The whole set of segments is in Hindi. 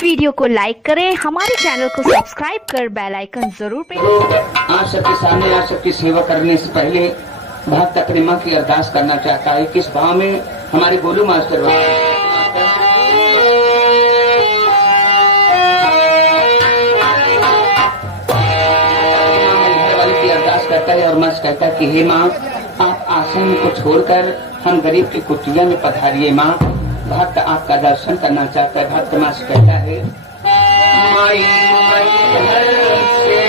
इस वीडियो को लाइक करें, हमारे चैनल को सब्सक्राइब कर बेल आइकन जरूर प्रेस। आज सबके सामने आज सबकी सेवा करने से पहले भक्त अपनी माँ की अरदास करना चाहता है। किस भाव में? हमारे गोलू मास्टर वाली की अरदास करता है और मस्त कहता है कि हे माँ, आप आसन को छोड़कर हम गरीब की कुटिया में पधारिए। माँ, भक्त आपका दर्शन करना चाहता है। भक्त माँ से कहता है, माई से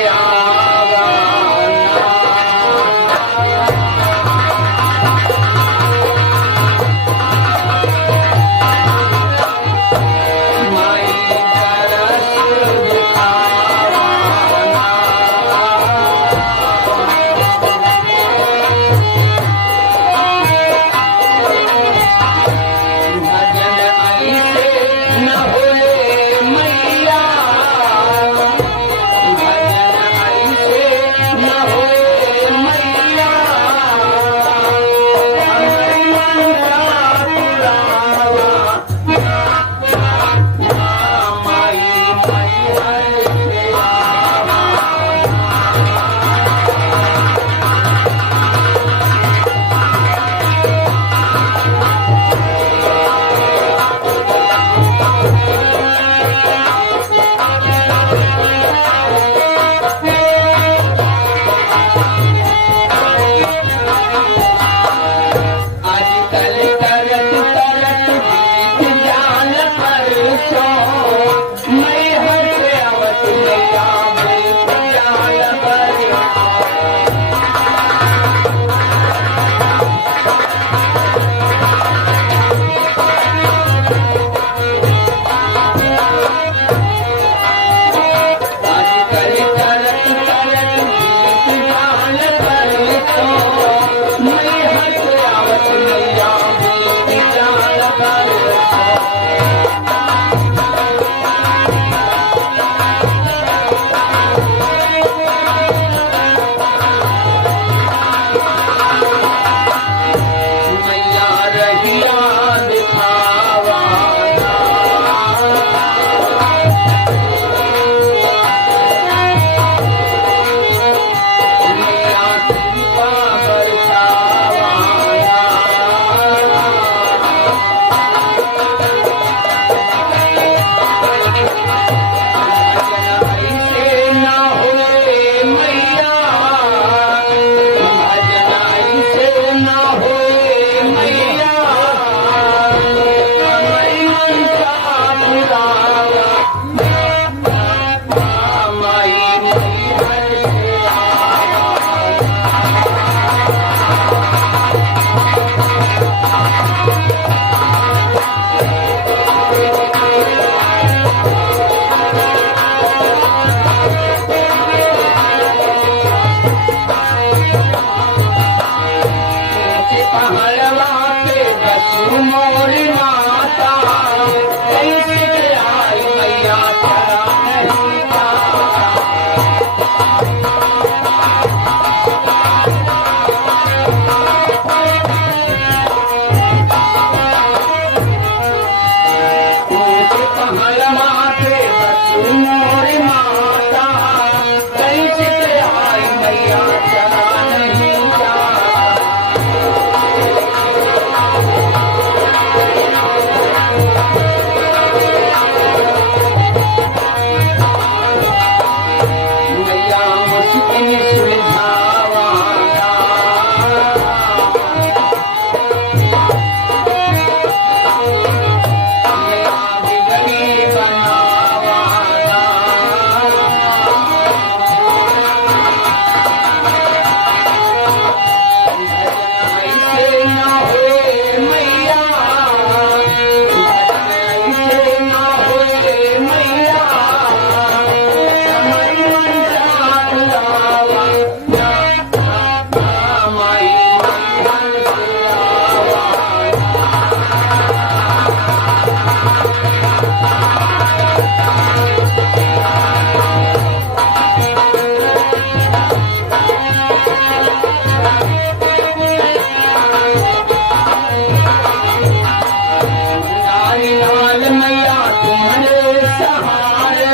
सहारे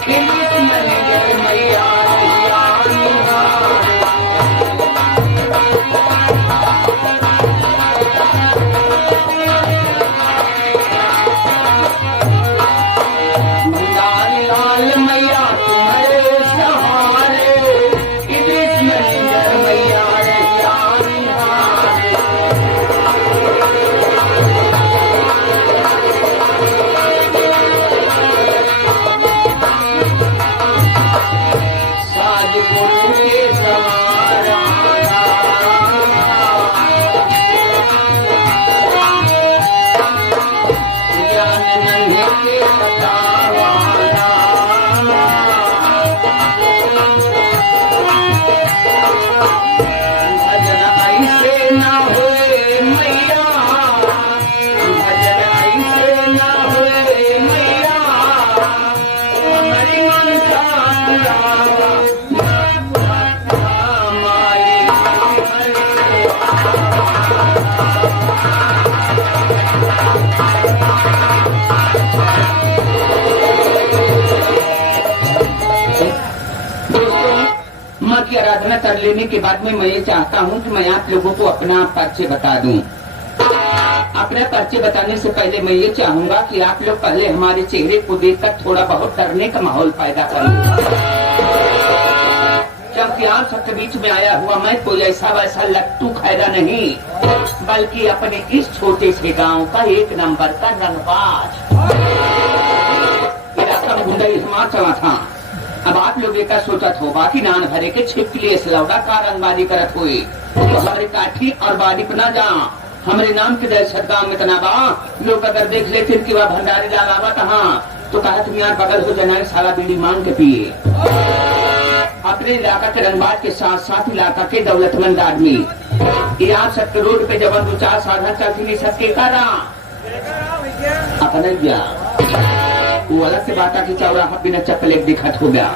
खिलित नजर मैया भंडारी लाल मैया तुम्हारे सहारे खिलित नजर मैया माँ की आराधना कर लेने के बाद में मैं ये चाहता हूँ कि मैं आप लोगों को अपना परिचय बता दूं। अपना परिचय बताने से पहले मैं ये चाहूंगा कि आप लोग पहले हमारे चेहरे को देखकर थोड़ा बहुत डरने का माहौल पैदा करें, क्योंकि आप सबके बीच में आया हुआ मैं कोई ऐसा वैसा लट्टू खैरा नहीं, बल्कि अपने इस छोटे से गांव का एक नंबर का रंगबाज गुंडई समाज चला था। अब आप लोग एक सोचत हो बाकी नान भरे के छिपकली लौड़ा का रंगबाजी करत हुए तो हमारे काठी और बाड़ी पर ना जा, हमारे नाम के दहशत गाँव में तना बा लोग अगर देख लेते कि वह भंडारी लाल आवा कहाँ तो कहा तुम यार बगल हो जाना सारा बीड़ी मांग के पिए। अपने इलाका के रंगबाज के साथ साथ इलाका के दौलतमंद आदमी ये आप सबके रोड पे जब दो चार साधन चलती नहीं सबके करा अपने गया वो अलग से बात की चौराहा बिना चप्पल एक दिखत हो गया,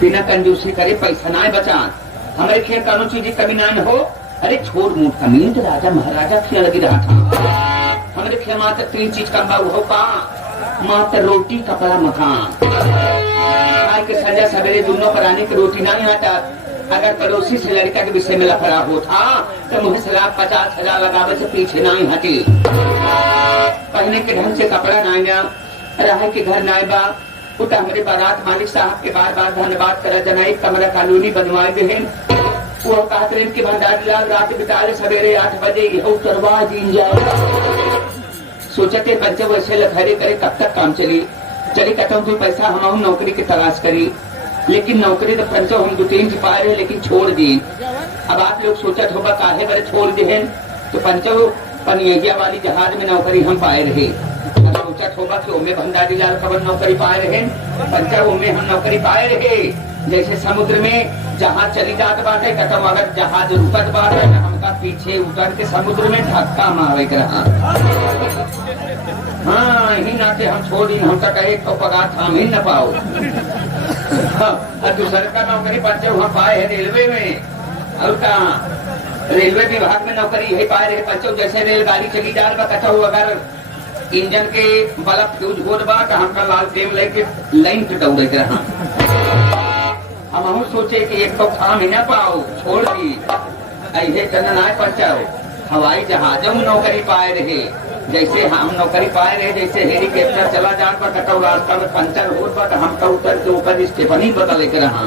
बिना कंजूसी करे पैसा ना बचा, हमारे खेल कानू चीज कमी ना हो। अरे छोड़ मूठ कमीन तो राजा महाराजा खेल लगी रहा था। हमारे खेल मात्र 3 चीज का हो का मात्र रोटी कपड़ा मकान के सजा सवेरे दोनों कराने की रोटी नहीं आता। अगर पड़ोसी से लड़का के विषय में लफड़ा होता तो मुझे सलाह 50,000 लगावे से पीछे नहीं हटी। पहने के ढंग से कपड़ा ना रहा के घर नाय बा उता हमारे बारात मालिक साहब के बार बार धन्यवाद करा जनाई कमरा कॉलोनी बनवाए गए। वो कहते हैं कि भंडारी लाल रात बिताले सवेरे 8 बजे यह उतरवा दिन जाए। सोचते बच्चे वैसे लखरे करे कब तक काम चली कहता हूँ पैसा हम नौकरी की तलाश करी, लेकिन नौकरी तो पंचो हम 2-3 पाए रहे लेकिन छोड़ दी। अब आप लोग सोचत होगा काहे बड़े छोड़ दे तो पंचो पनिया वाली जहाज में नौकरी हम पाए रहे। सोचत होगा कि ओमे भंडारी लाल खबर नौकरी पाए रहे पंचा ओमे हम नौकरी पाए रहे। जैसे समुद्र में जहाज चली जात बाटे कहता अगर जहाज रुकत बाटे हमका पीछे उतर के समुद्र में धक्का मारे रहा। हाँ यही नाते हम छोड़ दी हम तक एक तो पगार थाम ही न पाओ। दूसरे का नौकरी पंचे वहाँ पाए है रेलवे में और कहा रेलवे विभाग में नौकरी यही पाए रहे पंचो। जैसे रेलगाड़ी चली जा रहा कहता हूँ अगर इंजन के बल्ब फ्यूज हो बा तो हमका लाल टेम लेके लाइन पे दौड़े रहा। हम सोचे कि एक तो काम ही ना पाओ छोड़ दी ऐसे चलना ना पंचाओ। हवाई जहाजों में नौकरी पाए रहे जैसे हम नौकरी पाए रहे जैसे हेलीकॉप्टर चला जान पर कटो रास्ता में पंचर हो तो हमका उतर के ऊपर स्टेफनी बदले के रहा।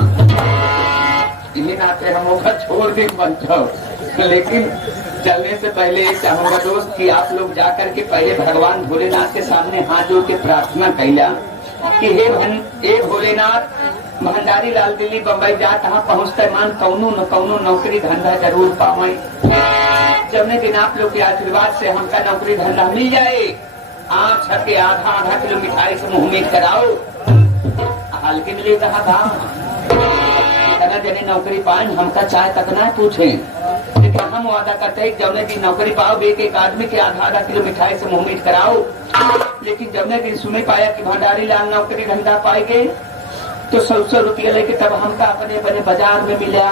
इन्हीं नाते हम ऊपर छोड़ दी पंचाओ। लेकिन चलने से पहले ये चाहूंगा दोस्त कि आप लोग जाकर के पहले भगवान भोलेनाथ के सामने हाथ जोड़ के प्रार्थना कैला कि हे भोलेनाथ भंडारी लाल दिल्ली बम्बई जा तहाँ पहुँचते मान कौनो न कौनो नौकरी धंधा जरूर पावे। जबने दिन आप लोग के आशीर्वाद से हमका नौकरी धंधा मिल जाए आप सबके आधा किलो मिठाई से मुँह मीठ कराओ हल्के मिले कहा था जने नौकरी पाए हमका चाय तक ना पूछे। लेकिन हम वादा करते हैं जबने दिन नौकरी पाओ एक आदमी के आधा किलो मिठाई से मुँह मीठ कराओ। लेकिन जबने दिन सुने पाया कि भंडारी लाल नौकरी धंधा पाएंगे तो 100 रुपया लेके तब हमका अपने बाजार में मिला।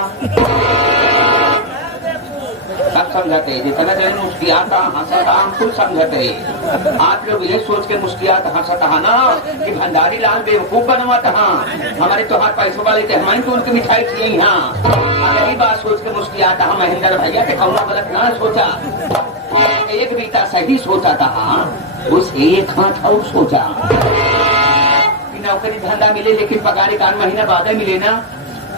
सब समझते, जितना जन मुस्कियाता हंसता हम कुल समझते। आप लोग ये सोच के मुस्कियात हंसता है ना कि भंडारी लाल बेवकूफ बनवाता हाँ हमारे त्योहार पैसों वाले थे हमारे तो उनकी मिठाई थी हाँ। यही बात सोच के मुस्कियाता हाँ महेंद्र भैया के कौना गलत ना सोचा, एक बीता सही सोचा था हाँ, उस एक हाथ और सोचा कि नौकरी धंधा मिले लेकिन पगार 1 महीना बाद मिले ना।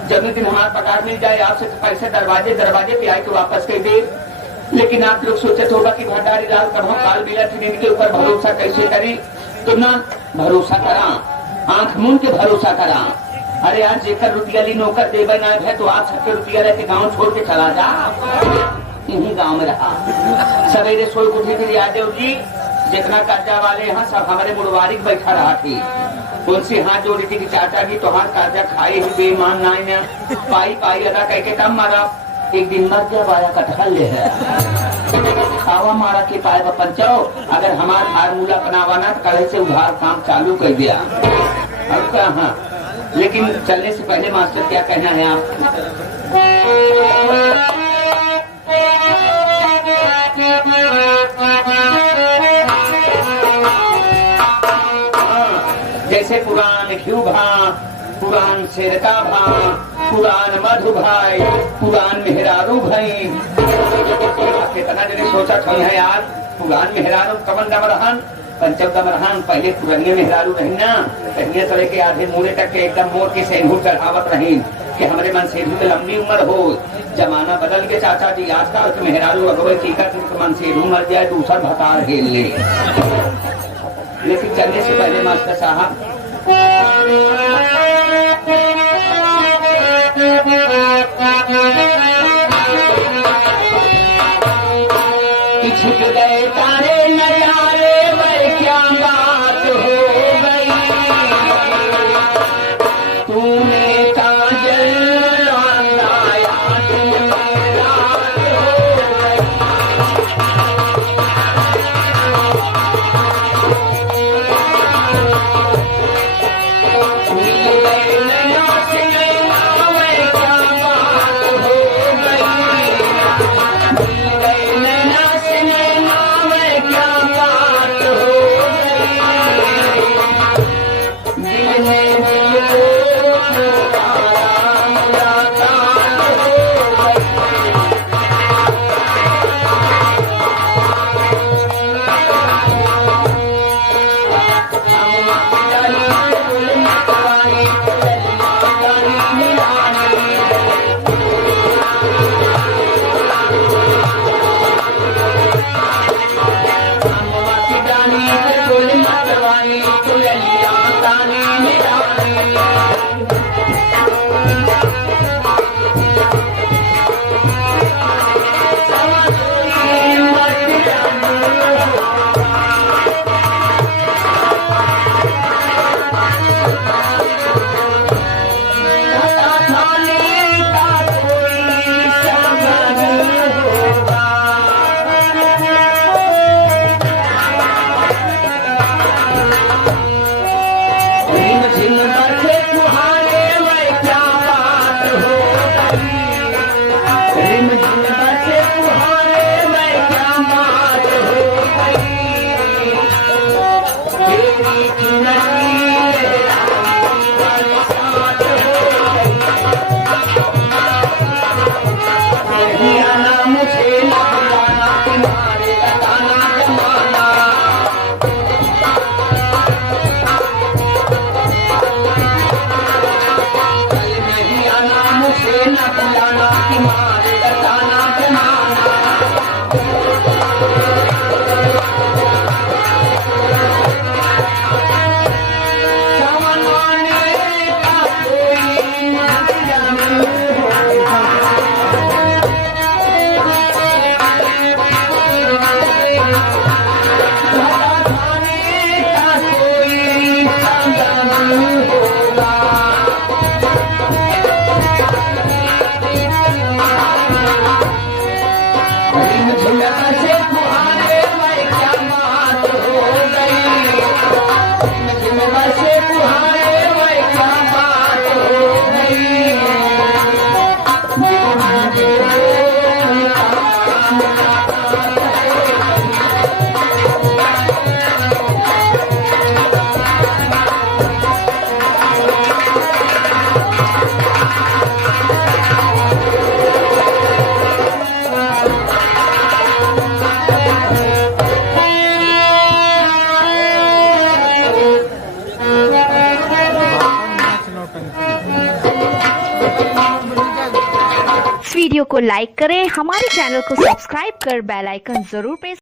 जब दिन हमारा पगार मिल जाए आपसे तो पैसे दरवाजे दरवाजे पे आए तो वापस कर दे। लेकिन आप लोग सोचे होगा कि भंडारी लाल कभी काल बिला इनके ऊपर भरोसा कैसे करी, तो ना भरोसा करा, आंख मूंद के भरोसा करा। अरे यार जेकर रुपया ली नौकर देवे ना है तो आप सबके रुपया लेके गाँव छोड़ के चला जा, यही गाँव में रहा। सवेरे सोई उठी फिर यादव जी जितना कर्जा वाले यहाँ सब हमारे मुड़वारी बैठा रहा थी, उनसे हाथ जोड़ी थी कि चाचा जी तुम्हार कर्जा खाए ही बेईमान ना है, पाई पाई अदा कह के तब मारा। एक दिन मर जब आया कटहल ले है खावा मारा के पाए पंचो, अगर हमार फार्मूला अपनावा ना तो कल से उधार काम चालू कर दिया। अब क्या हाँ, लेकिन चलने से पहले मास्टर क्या कहना है जैसे पुराण घ्यू भा, पुराण शेरका भा, पुराण मधु भाई, पुराण मेहरारू भाई। कितना जने सोचा था है यार पुराण मेहरारू कमन दमरहान पंचम दमरहान पहले पुराने मेहरारू रही ना, कहिए तरह के आधे मुड़े तक के एकदम मोर के सेंधू चढ़ावत रही कि हमारे मन सेधू में लंबी उम्र हो। जमाना बदल के चाचा जी आजकल के मेहरारू अगवे टीका मन सेधू मर जाए दूसरा भतार घेर ले। लेकिन चलने से पहले मास्टर साहब छिप गए तारे नजारे में क्या बात हो गई, तूने काजल लाया इस वीडियो को लाइक करें, हमारे चैनल को सब्सक्राइब कर बेल आइकन जरूर प्रेस